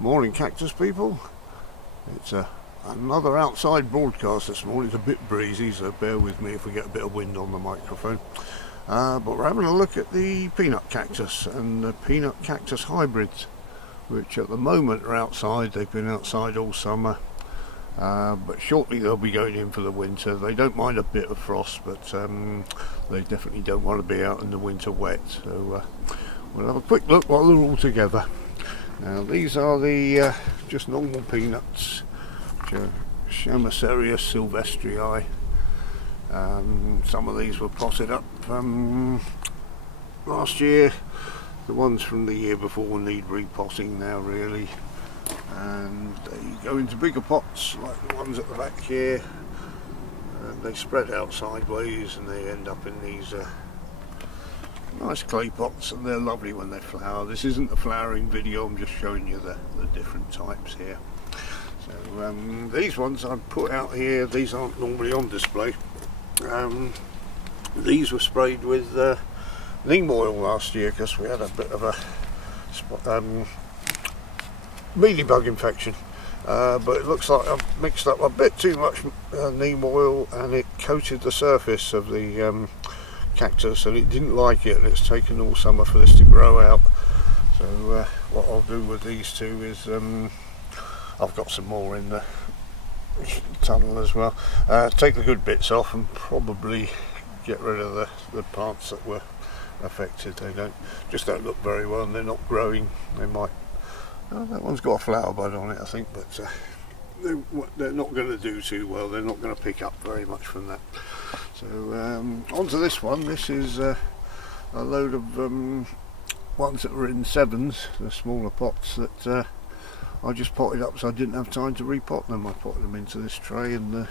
Morning cactus people. It's another outside broadcast this morning. It's a bit breezy, so bear with me if we get a bit of wind on the microphone. But we're having a look at the peanut cactus and the peanut cactus hybrids, which at the moment are outside. They've been outside all summer, but shortly they'll be going in for the winter. They don't mind a bit of frost, but they definitely don't want to be out in the winter wet. So we'll have a quick look while they're all together. Now these are the just normal peanuts, Chamaesyrius silvestrii. Some of these were potted up last year. The ones from the year before need repotting now really, and they go into bigger pots like the ones at the back here, and they spread out sideways and they end up in these nice clay pots, and they're lovely when they flower. This isn't a flowering video, I'm just showing you the different types here. So these ones I put out here, these aren't normally on display. These were sprayed with neem oil last year because we had a bit of a mealybug infection, but it looks like I've mixed up a bit too much neem oil and it coated the surface of the cactus, and it didn't like it, and it's taken all summer for this to grow out. So what I'll do with these two is I've got some more in the tunnel as well. Take the good bits off and probably get rid of the parts that were affected. They just don't look very well, and they're not growing. They might. Oh, that one's got a flower bud on it, I think, but they're not going to do too well. They're not going to pick up very much from that. So onto this one. This is a load of ones that were in 7s, the smaller pots that I just potted up, so I didn't have time to repot them. I potted them into this tray, and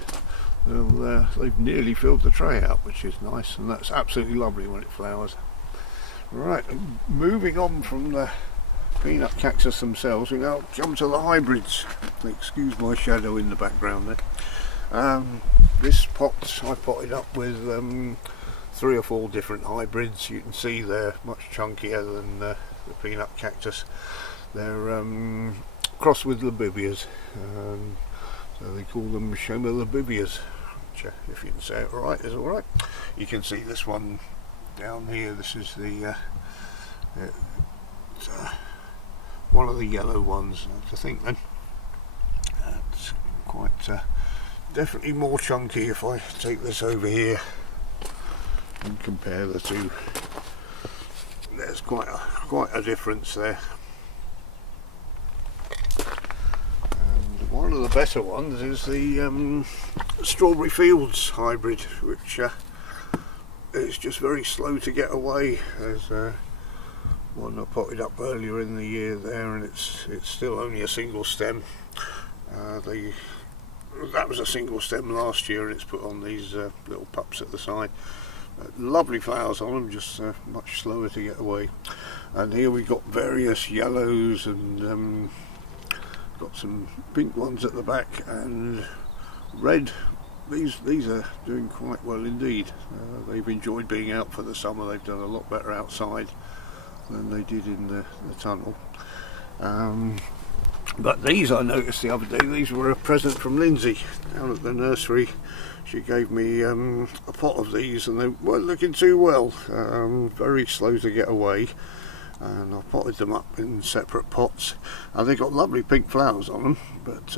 they've nearly filled the tray out, which is nice, and that's absolutely lovely when it flowers. Right, moving on from the peanut cactus themselves, we now come to the hybrids. Excuse my shadow in the background there. This pot I potted up with 3 or 4 different hybrids. You can see they're much chunkier than the peanut cactus. They're crossed with labivias, so they call them Chamaesyrius, which if you can say it right is alright. You can see this one down here. This is the one of the yellow ones, I think. Then it's quite definitely more chunky. If I take this over here and compare the two, there's quite a difference there. And one of the better ones is the Strawberry Fields hybrid, which is just very slow to get away. There's one I potted up earlier in the year there, and it's still only a single stem. That was a single stem last year, and it's put on these little pups at the side. Lovely flowers on them, just much slower to get away. And here we got various yellows, and got some pink ones at the back and red. These are doing quite well indeed. They've enjoyed being out for the summer. They've done a lot better outside than they did in the tunnel. But these, I noticed the other day, these were a present from Lindsay down at the nursery. She gave me a pot of these, and they weren't looking too well. Very slow to get away, and I potted them up in separate pots, and they got lovely pink flowers on them, but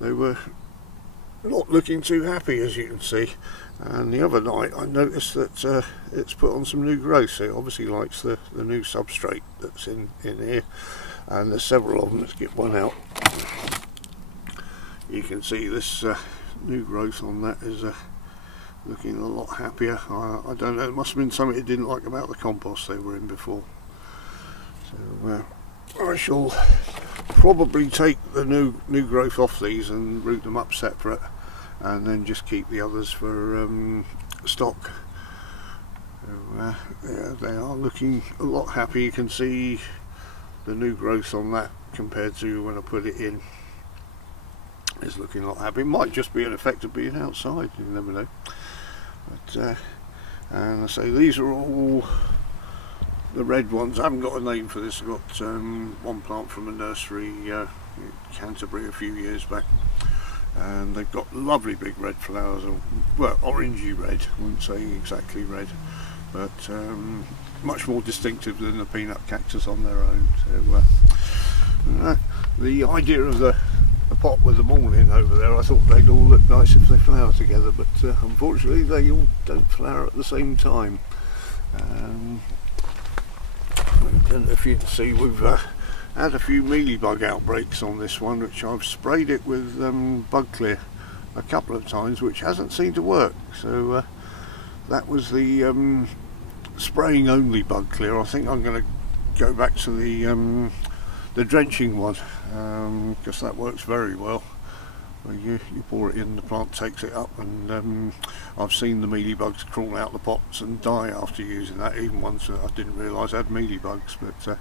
they were not looking too happy, as you can see. And the other night I noticed that it's put on some new growth, so it obviously likes the new substrate that's in here. And there's several of them. Let's get one out. You can see this new growth on that is looking a lot happier. I don't know, it must have been something it didn't like about the compost they were in before. So I shall probably take the new growth off these and root them up separate, and then just keep the others for stock. So, yeah, they are looking a lot happier. You can see the new growth on that compared to when I put it in. It's looking a lot happy. It might just be an effect of being outside, you never know. But and I say these are all the red ones. I haven't got a name for this. I got one plant from a nursery in Canterbury a few years back, and they've got lovely big red flowers, well, orangey red, I wouldn't say exactly red, but much more distinctive than the peanut cactus on their own. So the idea of the pot with them all in over there, I thought they'd all look nice if they flower together, but unfortunately they all don't flower at the same time. And if you can see, we've had a few mealybug outbreaks on this one, which I've sprayed it with bug clear a couple of times, which hasn't seemed to work. So that was the spraying only bug clear. I think I'm going to go back to the drenching one, because that works very well. You pour it in, the plant takes it up, and I've seen the mealybugs crawl out the pots and die after using that, even ones that I didn't realise had mealybugs. But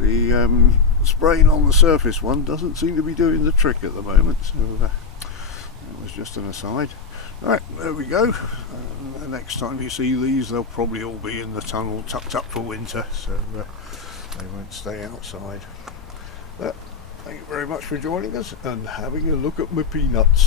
the spraying on the surface one doesn't seem to be doing the trick at the moment, so that was just an aside. Right, there we go. The next time you see these, they'll probably all be in the tunnel tucked up for winter, so they won't stay outside. But thank you very much for joining us and having a look at my peanuts.